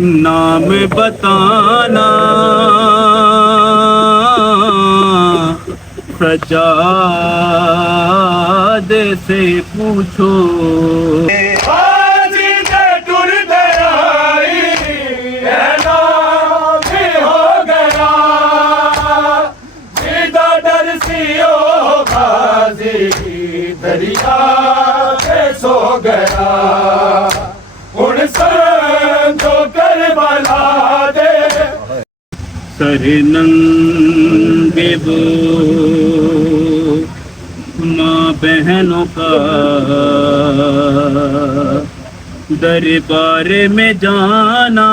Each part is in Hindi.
नाम बताना सजादे से पूछो। दरिया पे सो गया उन जो करबला दे सर नंगे वो माँ बहनों का दरबार में जाना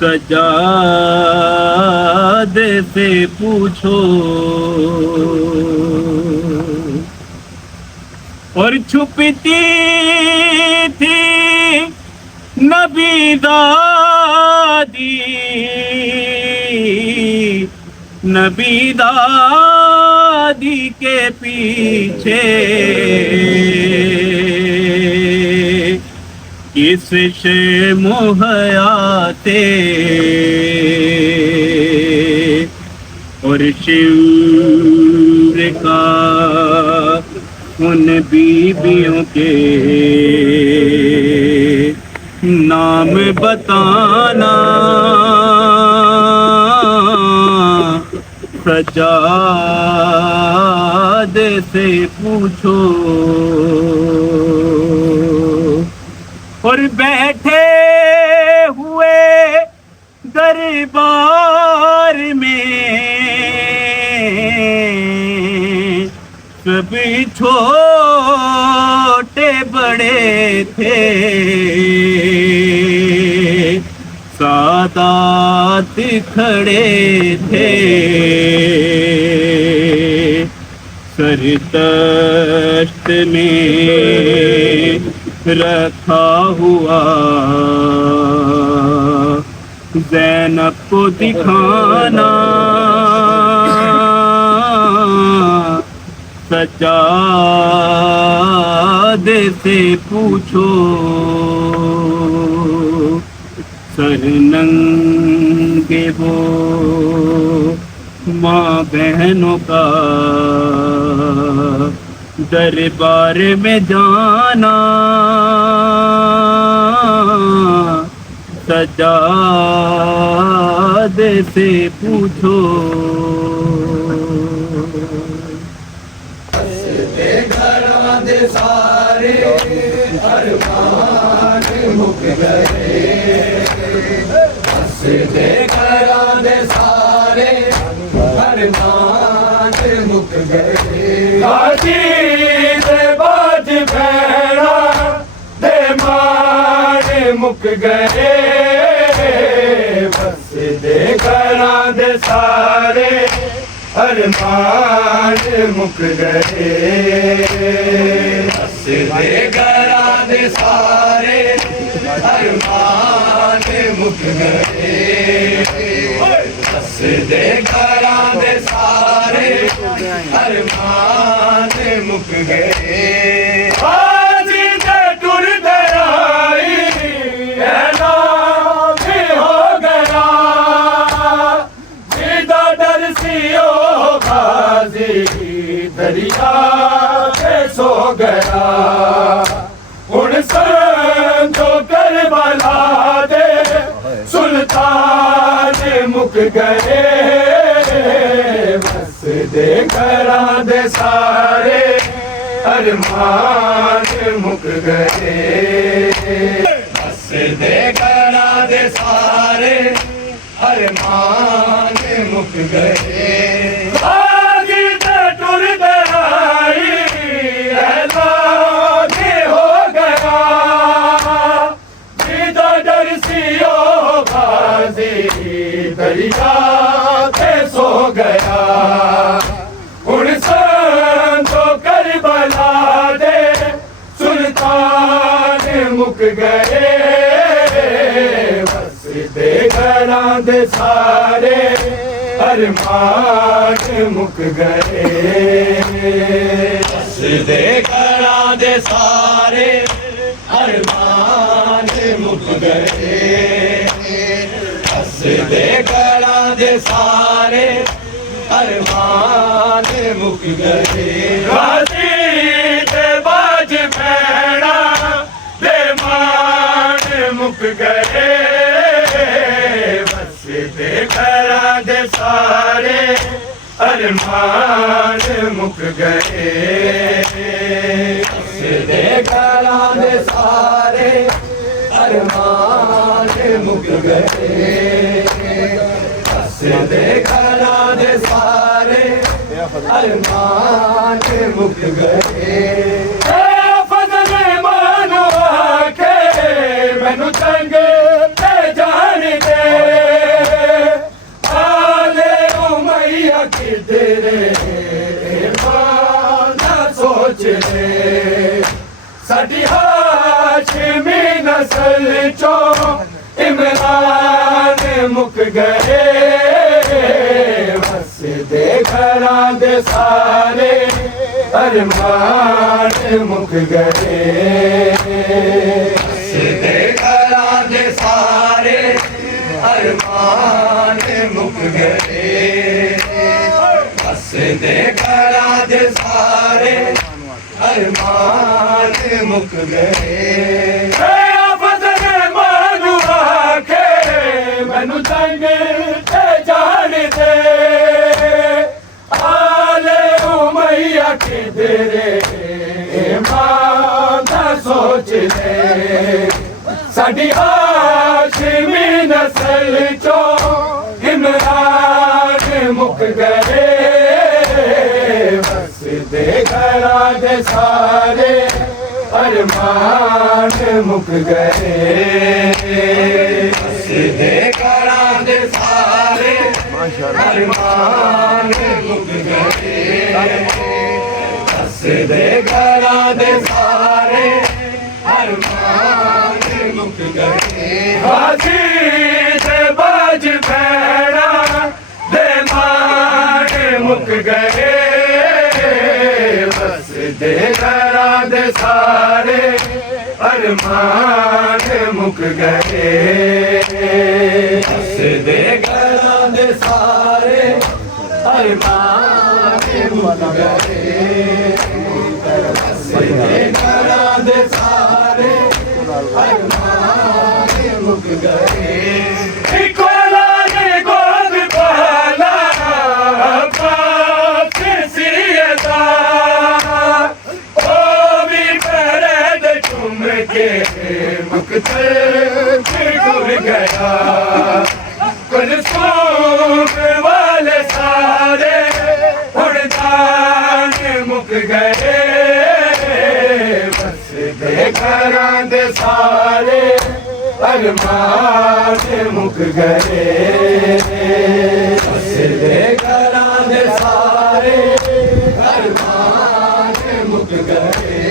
सजादे से पूछो। और छुपती थी नबी दादी के पीछे किस से मोहयाते और शिव का उन बीबियों के नाम बताना सजादे से पूछो। और बैठे हुए दरबार में सभी छोटे बड़े थे सादात खड़े थे सर तख्त में रखा हुआ ज़ैनब को दिखाना सजादे से पूछो। सर नंगे वो माँ बहनों का दरबार में जाना सजादे से पूछो। घरां दे सारे अरमान मुक गए हसदे घरां दे सारे अरमान मुक गए गाजी दे बाज भैड़ा दे मान मुक गए हसदे घरां दे सारे अरमान मुक गए हसदे घरां दे सारे अरमान मुक गए हसदे घरां दे सारे अरमान मुक गए। आज ते टुर दराई ऐलान हो गया जिदा डर सी दरिया पे सो गया उन जो करबला दे सुल्तान मुक गए बस दे घरां दे सारे अरमान मुक गए बस दे घरां दे सारे अरमान मुक गए। दरिया पे सो गया उन जो करबला दे सुल्तान मुक गए बस दे घरां दे सारे अरमान मुक गए बस दे घरां दे सारे अरमान गए हसदे घरां दे सारे अरमान मुक गए राजी ते बाज भैणा दे मान मुक गए हसदे घरां दे सारे अरमान मुक गए हसदे घरां दे सारे अरमान मुक गए हसदे घरां दे सारे अरमान मुक गए फजल मानो आके मैनू तंग ते जान दे आले उमैया किधरे ना सोच ले साडी हाशमी नस्ल चो इमरान मुक गए हसदे घरां दे सारे अरमान मुक गए हसदे घरां दे सारे अरमान मुक गए हसदे घरां दे सारे अरमान मुक गए मैनू तंग ते जान दे आले उमैया किधरे मां दा सोच ले साडी हाशमी नस्ल चो इमरान मुक गए हसदे घरां दे सारे अरमान मुक गए हसदे घरां दे सारे अरमान मुक गए हसदे घरां दे सारे अरमान मुक गए हाजी ते बाज भैणा दे मान मुक गए हसदे घरां दे सारे अरमान मुक गए हसदे घरां दे सारे अरमान मुक गए हसदे घरां दे सारे अरमान मुक गए इको लागे गोद पाला पाप सियदा के मुक्तल गुर गया कुलसूम वाले सारे उड़दान मुक गए हसदे घरां दे सारे अरमान मुक गए हसदे घरां दे सारे अरमान मुक गए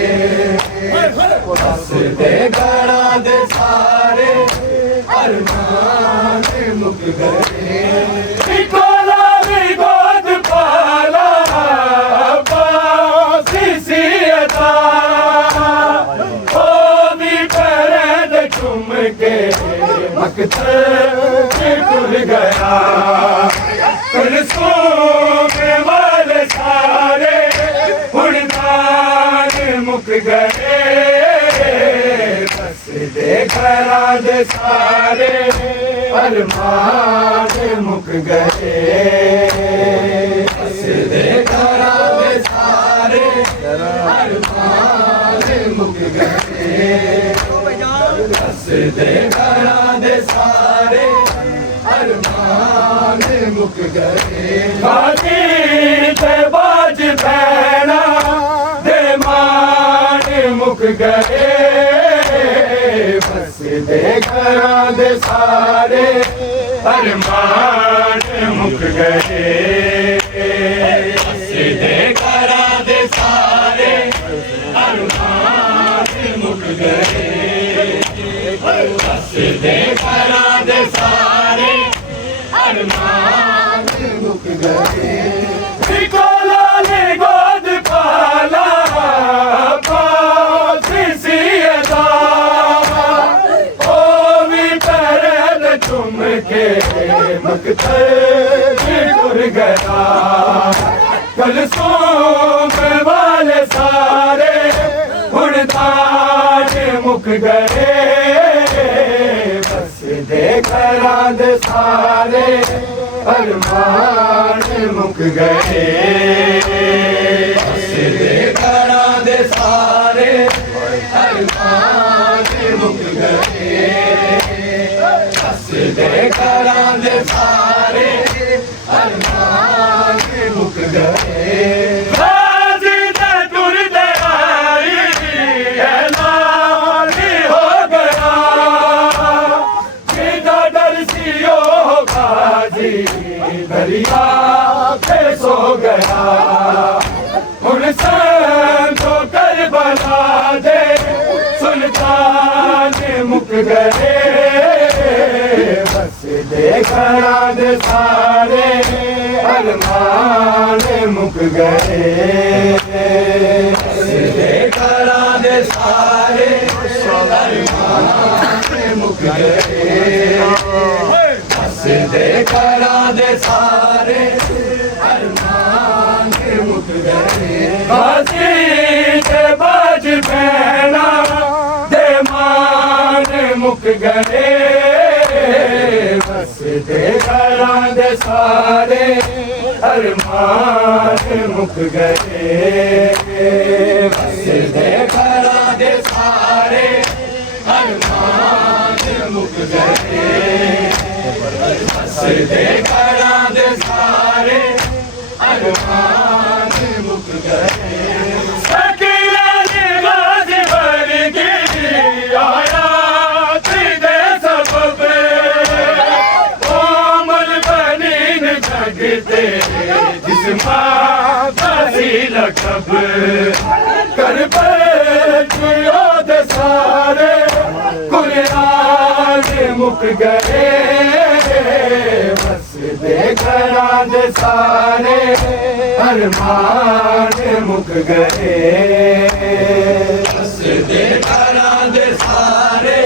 हसदे घरां दे सारे अरमान मुक गए इको लागे गोद पाला बासी सियदा ओ भी पैरद चुम के मकतल गुर गया कुलसूम वाले सारे उड़दान मुक गए हसदे घरां दे सारे अरमान मुक गए हसदे घरां दे सारे अरमान मुक गए हसदे घरां दे सारे अरमान मुक गए हाजी ते बाज भैणा दे मान मुक गए हसदे घरां दे सारे अरमान मुक गए हसदे घरां दे सारे अरमान मुक गए हसदे घरां दे सारे अरमान मुक गए इको लागे गोद पाला पासी सियदा ओ के मकतल गुर गया कल सोम वाले सारे हुड़दाज मुक गए बस देखरा दे सारे अरमान मुक गए बस देखरा दे सारे अरमान मुक गए बस देखरा दे सारे अरमान मुक गए राजी दे दुर दे आई ऐलान हो गया सीधा दरसियो गाजी दरिया पे सो गया उन संतों करबला दे सुल्तान मुक गए बस देखरा दे सारे अरमान मुक गए बस देखरा दे सारे अरमान मुक गए बस देखरा दे सारे अरमान मुक गए बाजी के बाज पहना दे मान मुक गए बस देखरा दे सारे अरमान मुक गए बस देखरा दे सारे अरमान मुक गए बस देखरा दे सारे अरमान मुक गए सकीला निगाह वर्गी आया दे सबब कोमल बनीन जगते जिस्मा बसी लकब कर बैठियो दे सारे कुरान मुक गए बस देखरा दे सारे अरमान मुक गए बस देखरा दे सारे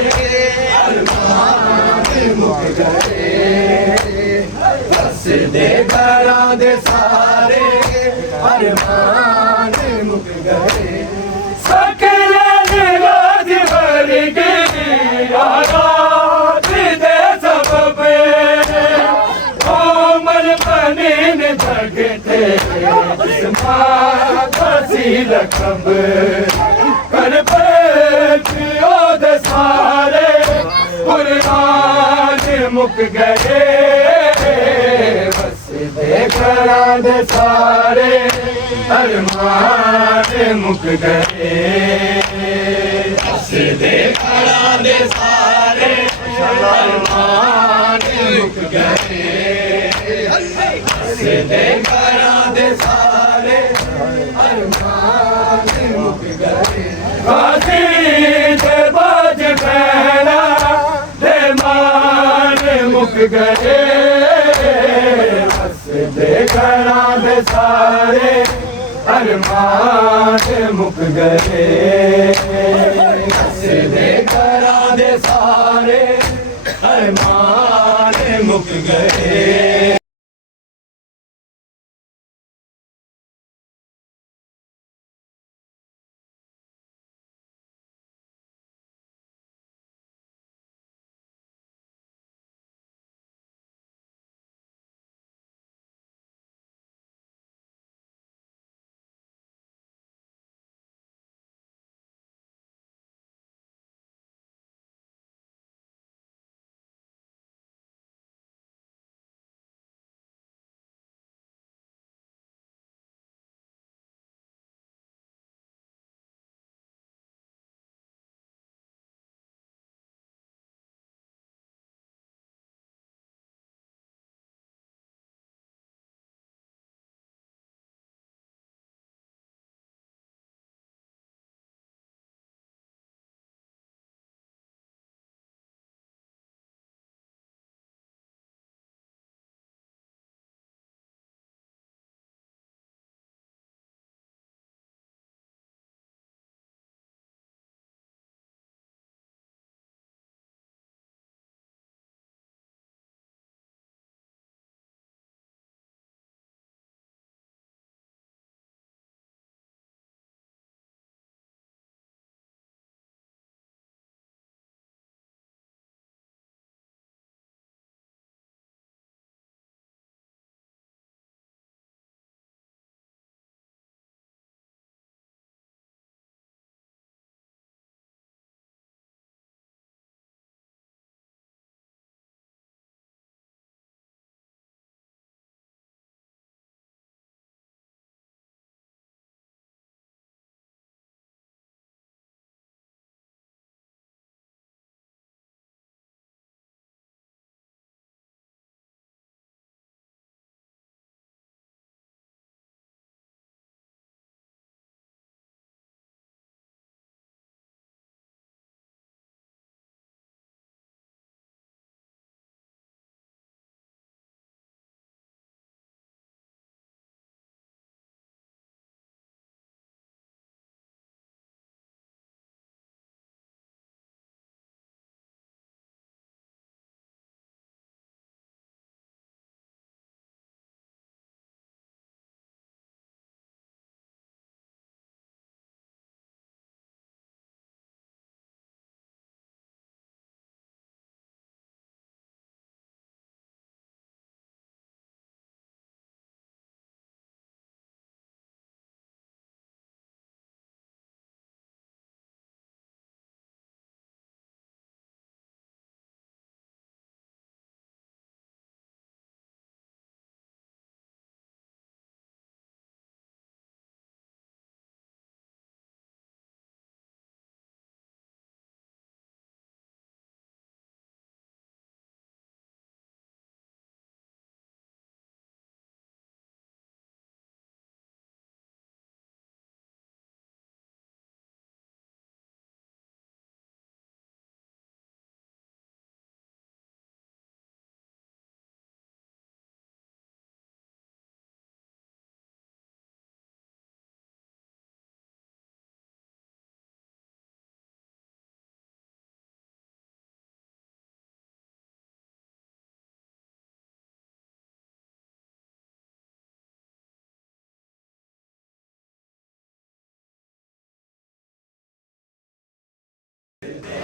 अरमान मुक गए बस देखरा दे सारे अरमान मुक गए सकले निगाह वर्गी आरात दे सबब कोमल बनीन जगते जिस्मा बसी लकब कर बैठियो दे सारे कुरान मुक गए बस देखरा दे सारे अरमान मुक गए बस देखरा दे सारे अरमान मुक गए बस देखरा दे सारे अरमान मुक गए बाजी दे बाज पहना दे मान मुक गए बस देखरा दे सारे अरमान मुक गए बस देखरा दे सारे अरमान मुक गए। ਫਿਰਦੇ